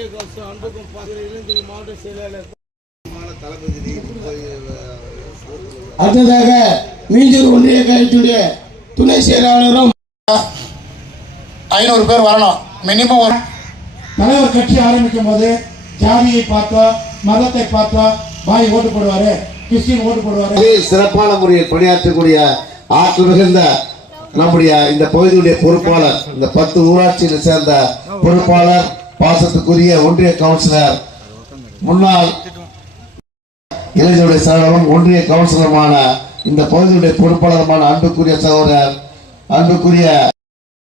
ஒன்றிய கவுன்சில் அன்புக்கும் இளைஞர் மாவட்ட செயலாளர் அடுத்ததாக மீஞ்சூர் ஒன்றிய கழகத்துடைய துணை செயலாளரும் 500 பேர் வரணும் மினிமம். தலைவர் கட்சி ஆரம்பிக்கும் போது ஜாதியை பார்த்தா மதத்தை பார்த்தா பாய் ஓட்டு போடுவாரு, கிறிஸ்டின் ஓட்டு போடுவாரு. சிறப்பான முறையில் பணியாற்றக்கூடிய ஆற்றல் மிகுந்த நம்முடைய இந்த பகுதியுடைய பொறுப்பாளர், இந்த 10 ஊராட்சியில் சேர்ந்த பொறுப்பாளர், பாசத்துக்குரிய ஒன்றிய கவுன்சிலர், முன்னாள் இளைஞருடைய சகோதரரும் ஒன்றிய கவுன்சிலருமான இந்த பகுதியுடைய பொறுப்பாளருமான அன்புக்குரிய சகோதரர், அன்புக்குரிய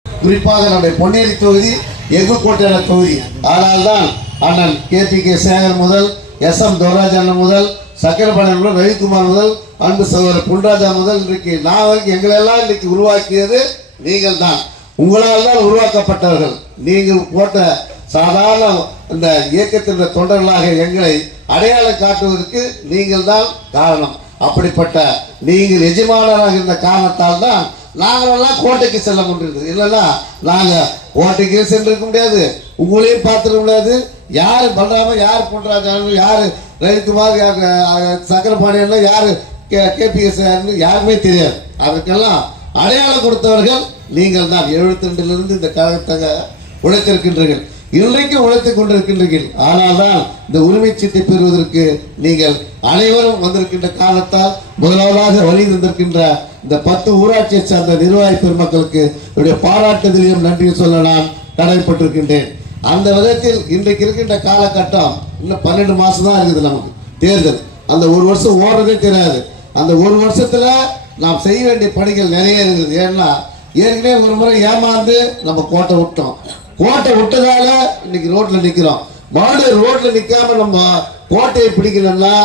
குறிப்பாக நம்முடைய பொன்னேரி தொகுதி எங்குக்கோட்டை தொகுதி. ஆனால்தான் அண்ணன் KPK சேகர் முதல் SM தோராஜ் அண்ணன் முதல் சக்கரபாணி முதல் ரவிக்குமார் முதல் அன்பு சகோதரர் புன்ராஜா முதல் இன்றைக்கு நான் வரைக்கும் எங்களெல்லாம் இன்றைக்கு உருவாக்கியது நீங்கள் தான். உங்களால் தான் உருவாக்கப்பட்டவர்கள். நீங்கள் போட்ட சாதாரண இந்த இயக்கத்தின் தொண்டர்களாக எங்களை அடையாளம் காட்டுவதற்கு நீங்கள் தான் காரணம். அப்படிப்பட்ட நீங்கள் எஜமானராக இருந்த காரணத்தால் தான் நாங்களெல்லாம் கோட்டைக்கு செல்ல முடியுது. இல்லைன்னா நாங்கள் கோட்டைக்கு சென்றிருக்க முடியாது, உங்களையும் பார்த்துக்க முடியாது. யார் பலராம, யார் பொன்ராஜானு, யார் ரவிக்குமார், யார் சக்கரபாணியன்னு, யார் KPS யாருமே தெரியாது. அதுக்கெல்லாம் அடையாளம் கொடுத்தவர்கள் நீங்கள் தான். 72லிருந்து இந்த கழகத்தை உழைத்திருக்கின்றீர்கள், இன்றைக்கும் உழைத்துக் கொண்டிருக்கின்றீர்கள். ஆனால் தான் இந்த உரிமை சீட்டை பெறுவதற்கு நீங்கள் அனைவரும் வந்திருக்கின்ற காரணத்தால் முதலாவதாக வழி தந்திருக்கின்ற இந்த 10 ஊராட்சியை சார்ந்த நிர்வாகி பெருமக்களுக்கு என்னுடைய பாராட்டுதலையும் நன்றி சொல்ல நான் கடமைப்பட்டிருக்கின்றேன். அந்த விதத்தில் இன்றைக்கு இருக்கின்ற காலகட்டம் இன்னும் 12 மாதம் தான் இருக்குது நமக்கு தேர்தல். அந்த ஒரு வருஷம் ஓடுறதே தெரியாது. அந்த ஒரு வருஷத்துல நாம் செய்ய வேண்டிய பணிகள் நிறைய இருக்குது. ஏன்னா ஏற்கனவே ஒரு முறை ஏமாந்து நம்ம கோட்டை விட்டோம். கோட்டை விட்டதால இன்னைக்கு ரோட்ல நிக்கிறோம். மறுபடியும் ரோட்ல நிக்காம நம்ம கோட்டையை பிடிக்கணும்னா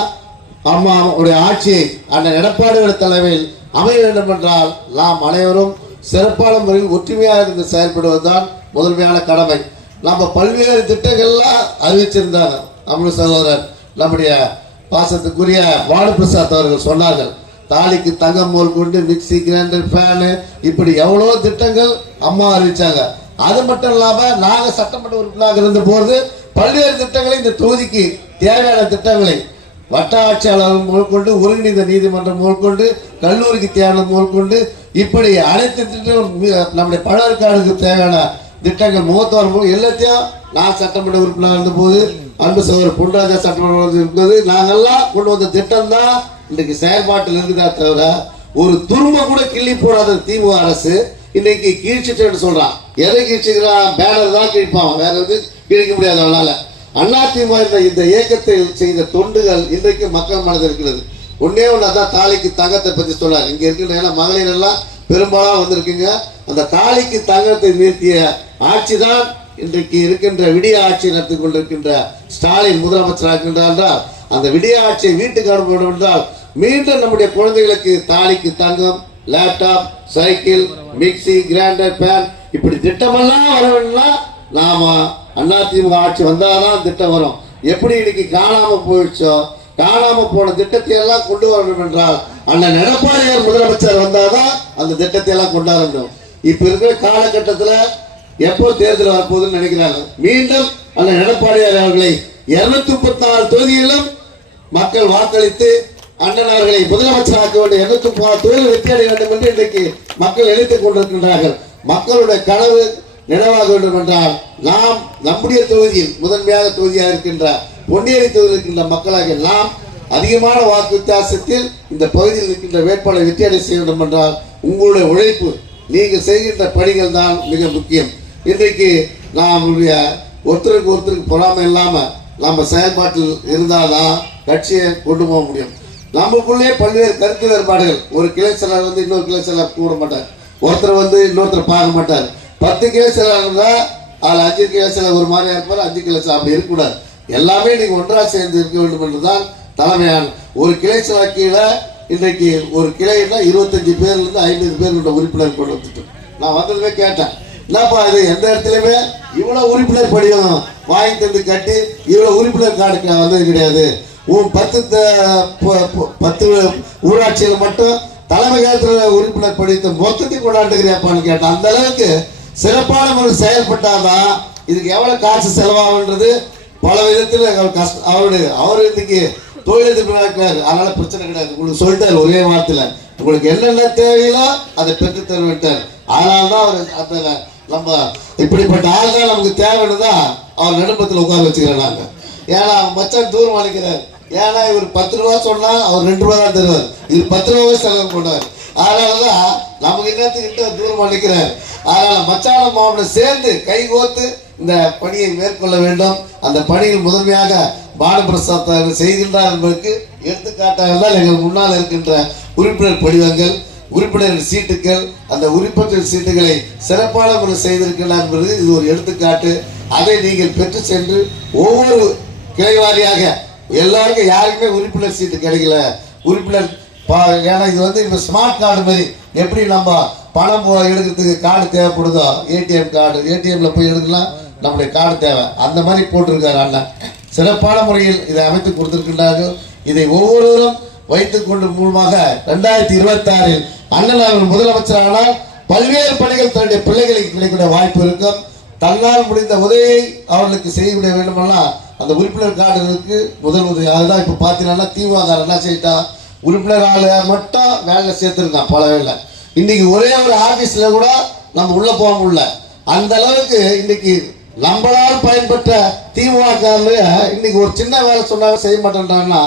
அம்மாவுடைய ஆட்சியை அந்த எடப்பாடியோட தலைமையில் அமைய வேண்டும் என்றால் நாம் அனைவரும் சிறப்பான முறையில் ஒற்றுமையாக இருந்து செயல்படுவதுதான் முதன்மையான கடமை. நம்ம பல்வேறு திட்டங்கள்லாம் அறிவிச்சிருந்தாங்க. அம்ரு சகோதரர் நம்முடைய பாசத்துக்குரிய வாடு பிரசாத் அவர்கள் சொன்னார்கள். தாலிக்கு தங்கம் மோல் கொண்டு மிக்சி, கிரைண்டர், ஃபேனு, இப்படி எவ்வளோ திட்டங்கள் அம்மா அறிவிச்சாங்க. அது மட்டும் இல்லாமல் நாங்கள் சட்டமன்ற உறுப்பினராக இருந்த போது பல்வேறு திட்டங்களை இந்த தொகுதிக்கு தேவையான திட்டங்களை வட்ட ஆட்சியாளர் முதற்கொண்டு, ஒருங்கிணைந்த நீதிமன்றம் முதற்கொண்டு, கல்லூரிக்கு தேவையான முதற்கொண்டு, இப்படி அனைத்து திட்டங்களும் நம்முடைய பழற்காடுக்கு தேவையான திட்டங்கள் முகத்தோரம் எல்லாத்தையும் நான் சட்டமன்ற உறுப்பினராக இருந்த போது அன்பு சகோதரர் பொன்ராஜா சட்டமன்ற இருந்தது நாங்கெல்லாம் கொண்டு வந்த திட்டம் தான் இன்றைக்கு செயல்பாட்டில் இருக்குதா தவிர ஒரு துரும்ப கூட கிள்ளி போடாத திமுக அரசு இன்னைக்கு கீழ்ச்சிட்டு சொல்றான். எதை கீழ்ச்சிக்கிறான்? பேனர் தான் கிழிப்பான், வேற எது கிழிக்க முடியாது. அவனால அதிமுக இந்த இயக்கத்தை செய்த தொண்டுகள் இன்றைக்கு மக்கள் மனதில் இருக்கிறது. ஒன்னே ஒன்று அதான் தாலிக்கு தங்கத்தை பத்தி சொல்றாரு. இங்க இருக்கின்ற மகளிர் எல்லாம் பெரும்பாலும் வந்திருக்குங்க. அந்த தாலிக்கு தங்கத்தை நிறுத்திய ஆட்சி தான் இன்றைக்கு இருக்கின்ற விடிய ஆட்சி நடத்தி கொண்டிருக்கின்ற ஸ்டாலின் முதலமைச்சராக இருக்கின்றார் என்றால் அந்த விடிய ஆட்சியை வீட்டுக்கு அனுப்ப வேண்டும் என்றால் மீண்டும் நம்முடைய குழந்தைகளுக்கு தாலிக்கு தங்கம், laptop, cycle, mixie, grinder, fan, இப்படி திட்டமெல்லாம் வர வேணும்னா நாம அதிமுக ஆட்சி வந்தாதான் திட்டம் வரும். எப்படி இன்னைக்கு காணாம போயிடுச்சோ, காணாம போன திட்டத்தை எல்லாம் கொண்டு வரணும் என்றால் அண்ணன் எடப்பாடியார் முதலமைச்சர் வந்தாதான் அந்த திட்டத்தை எல்லாம் கொண்டாடணும். இப்ப இருக்கிற காலகட்டத்தில் எப்போ தேர்தல் வரப்போகுதுன்னு நினைக்கிறாங்க. மீண்டும் அண்ணன் எடப்பாடியார் அவர்களை 234 தொகுதியிலும் மக்கள் வாக்களித்து அண்ணன் அவர்களை முதலமைச்சராக்க வேண்டும், 234 தொகுதியில் வெற்றி அடைய வேண்டும் என்று இன்றைக்கு மக்கள் நினைத்துக் கொண்டிருக்கின்றார்கள். மக்களுடைய கனவு நினைவாக வேண்டும் என்றால் நாம் நம்முடைய தொகுதியில் முதன்மையாக தொகுதியாக இருக்கின்ற பொன்னேரி தொகுதியில் இருக்கின்ற மக்களாக நாம் அதிகமான வாக்கு வித்தியாசத்தில் இந்த பகுதியில் இருக்கின்ற வேட்பாளரை வெற்றி அடைய செய்ய வேண்டும் என்றால் உங்களுடைய உழைப்பு, நீங்கள் செய்கின்ற பணிகள் தான் மிக முக்கியம். இன்றைக்கு நம்முடைய ஒருத்தருக்கு பொறாமை இல்லாமல் நம்ம செயல்பாட்டில் இருந்தால்தான் கட்சியை கொண்டு போக முடியும். நமக்குள்ளே பல்வேறு கருத்து வேறுபாடுகள். ஒரு கிளை செயலாளர் இன்னொரு கிளை செயலாளர் கூற மாட்டார், ஒருத்தர் இன்னொருத்தர் பார்க்க மாட்டார். 10 கிளை செயலாளர் இருந்தால் அதில் 5 கிளை செயலாளர் ஒரு மாதிரியா இருப்பார், 5 கிளை செயலாளர் அப்படி இருக்கக்கூடாது. எல்லாமே நீங்கள் ஒன்றாக சேர்ந்து இருக்க வேண்டும் என்றுதான் தலைமையான ஒரு கிளை செயலாளர் கீழே இன்றைக்கு ஒரு கிளைன்னா 25 பேர்லேருந்து 50 பேர் கொண்ட உறுப்பினர் கொண்டு வந்துட்டு நான் வந்ததுமே கேட்டேன், என்னப்பா இது எந்த இடத்துலையுமே இவ்வளோ உறுப்பினர் படியும் வாங்கி தந்து கட்டி இவ்வளோ உறுப்பினர் கார்டு வந்தது கிடையாது. 10 ஊராட்சியில் மட்டும் தலைமை காலத்தில் உறுப்பினர் படித்த மொத்தத்தை கொண்டாண்டுகிறியாப்பான்னு கேட்டேன். அந்த அளவுக்கு சிறப்பான முறை செயல்பட்டாதான் இதுக்கு எவ்வளவு காசு செலவாகுன்றது பல விதத்தில் அவர் இன்னைக்கு தொழிலதிபராக இருக்கிறார். அதனால பிரச்சனை கிடையாது. உங்களுக்கு சொல்லிட்டார் ஒரே வார்த்தையில, உங்களுக்கு என்னென்ன தேவையோ அதை பெற்று தருவிட்டார். அதனால்தான் அவர் அந்த நம்ம இப்படிப்பட்ட ஆள் தான் நமக்கு தேவைன்னுதான் அவர் நடுப்பத்தில் உட்கார வச்சுக்கிறேன் நாங்க. ஏன்னா மச்சான் தூரம் அளிக்கிறார். ஏன்னா இவர் 10 ரூபா சொன்னா அவர் 2 ரூபா தான் தருவார். இவர் 10 ரூபாவே செலவு பண்ணுவார். அதனாலதான் நமக்கு என்னத்துக்கிட்ட தூரம் அளிக்கிறார். அதனால மச்சான மாமனை சேர்ந்து கைகோத்து இந்த பணியை மேற்கொள்ள வேண்டும். அந்த பணியில் முதன்மையாக பானுபிரசாத் செய்கின்றார் என்பதற்கு எடுத்துக்காட்டாக தான் எங்கள் முன்னால் இருக்கின்ற உறுப்பினர் படிவங்கள், உறுப்பினர் சீட்டுகள், அந்த உறுப்பினர் சீட்டுகளை சிறப்பான முறை செய்திருக்கிறார் என்பது இது ஒரு எடுத்துக்காட்டு. அதை நீங்கள் பெற்று சென்று ஒவ்வொரு கிளைவாரியாக எல்லாருக்கும் யாருக்குமே உறுப்பினர் சீட்டு கிடைக்கல. உறுப்பினர் ஏன்னா இது வந்து இப்போ ஸ்மார்ட் கார்டு மாதிரி எப்படி நம்ம பணம் எடுக்கிறதுக்கு கார்டு தேவைப்படுதோ, ஏடிஎம் கார்டு, ஏடிஎம்ல போய் எடுக்கலாம், நம்முடைய கார்டு தேவை. அந்த மாதிரி போட்டிருக்காரு அண்ணன். சிறப்பான முறையில் இதை அமைத்து கொடுத்திருக்கின்றார்கள். இதை ஒவ்வொருவரும் வைத்துக் கொண்டு மூலமாக 2026 அண்ணன் அவர்கள் முதலமைச்சரானால் பல்வேறு பணிகள் தன்னுடைய பிள்ளைகளுக்கு கிடைக்கிற வாய்ப்பு இருக்கும். தன்னால் முடிந்த உதவியை அவர்களுக்கு செய்ய வேண்டுமெல்லாம் அந்த உறுப்பினர் கார்டுகளுக்கு முதல் உதவி. அதுதான் இப்போ பார்த்தீங்கன்னா திமுக என்ன செய்யிட்டா, உறுப்பினர் ஆளை மட்டும் வேலை சேர்த்துருக்கான் பல வேலை. இன்னைக்கு ஒரே ஒரு ஆபீஸ்ல கூட நம்ம உள்ள போக முடியல. அந்த அளவுக்கு இன்னைக்கு நம்மளால் பயன்பெற்ற திமுக இன்னைக்கு ஒரு சின்ன வேலை சொன்னாலும் செய்ய மாட்டேன்றாங்கன்னா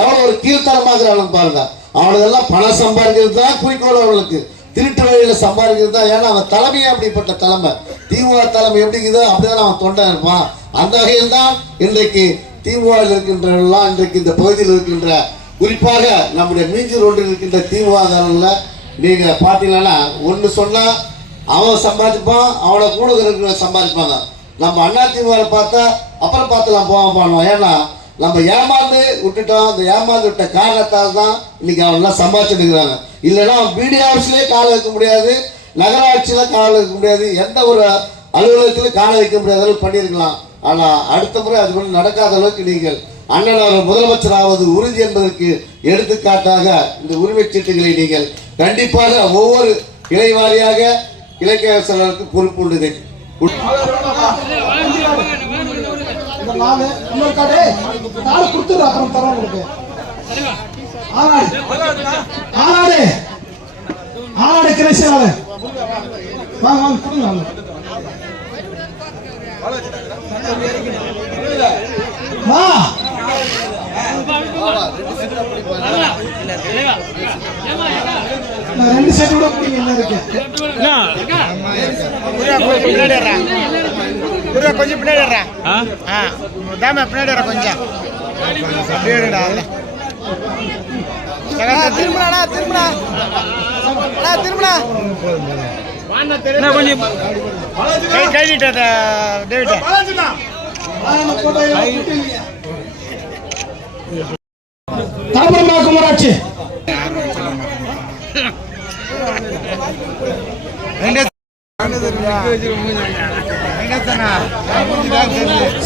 எவ்வளவு ஒரு கீழ்த்தரமாக பாருங்க. அவனுக்கெல்லாம் பணம் சம்பாதிக்கிறது தான் குறிக்கோள், அவர்களுக்கு திருட்டு வழியில சம்பாதிக்கிறது தான். ஏன்னா அவன் தலைமையே அப்படிப்பட்ட தலைமை. திமுக தலைமை எப்படிங்குதோ அப்படிதான் அவன் தொண்டை இருப்பான். அந்த வகையில் தான் இன்றைக்கு திமுக இருக்கின்றவர்கள்லாம் இன்றைக்கு இந்த பகுதியில் இருக்கின்ற, குறிப்பாக நம்முடைய மீஞ்சூர் ரோட்டில் இருக்கின்ற திமுக நீங்க பாத்தீங்கன்னா ஒன்று சொன்னா அவன் சம்பாதிப்பான், அவனை கூட இருக்கிற சம்பாதிப்பாங்க. நம்ம அண்ணா திமுக பார்த்தா அப்புறம் பார்த்துலாம் போவோம். ஏன்னா நம்ம ஏமாந்து விட்டுட்டோம். அந்த ஏமாந்து விட்ட காரணத்தால் தான் இன்னைக்கு அவங்கெல்லாம் சம்பாதிச்சுட்டு இருக்கிறாங்க. இல்லைன்னா பிடி ஹவுஸ்லேயே கால வைக்க முடியாது, நகராட்சியில கால வைக்க முடியாது, எந்த ஒரு அலுவலகத்திலும் கால வைக்க முடியாத அளவுக்கு பண்ணியிருக்கலாம். ஆனால் அடுத்த முறை அது ஒன்று நடக்காத அளவுக்கு நீங்கள் அண்ணன் அவர் முதலமைச்சராவது உறுதி என்பதற்கு எடுத்துக்காட்டாக இந்த உரிமை சீட்டுகளை நீங்கள் கண்டிப்பாக ஒவ்வொரு இலைவாரியாக இலக்கியர்களுக்கு பொறுப்பு உண்டு. ரெண்டு செட் கூட இருக்கு. கொஞ்சம் பின்னாடி கொஞ்சம் திரும்பலா திரும்பலா கொஞ்சம் கை தாபரமாக்கும் ஊராட்சி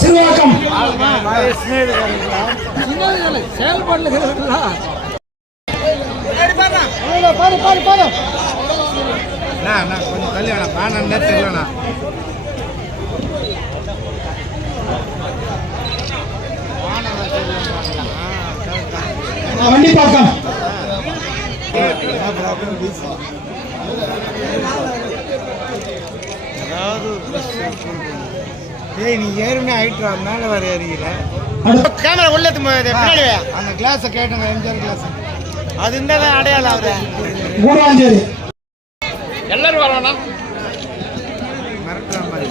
சிறுவாக்கம் கொஞ்சம் கல்யாணம் பானம் தெரியலண்ணா வண்டிப்பாக்கம் நீ ஏறுமே ஆயிட்டு மேல வர ஏறிக்கல கேமரா உள்ள பின்னாடி அந்த கிளாஸ கேட்டுங்க எம்ஜிஆர் கிளாஸ் அது இந்த அடையாளம் அவரு கூடாஞ்சேரி எல்லாரும் வரணும் மறக்கிற மாதிரி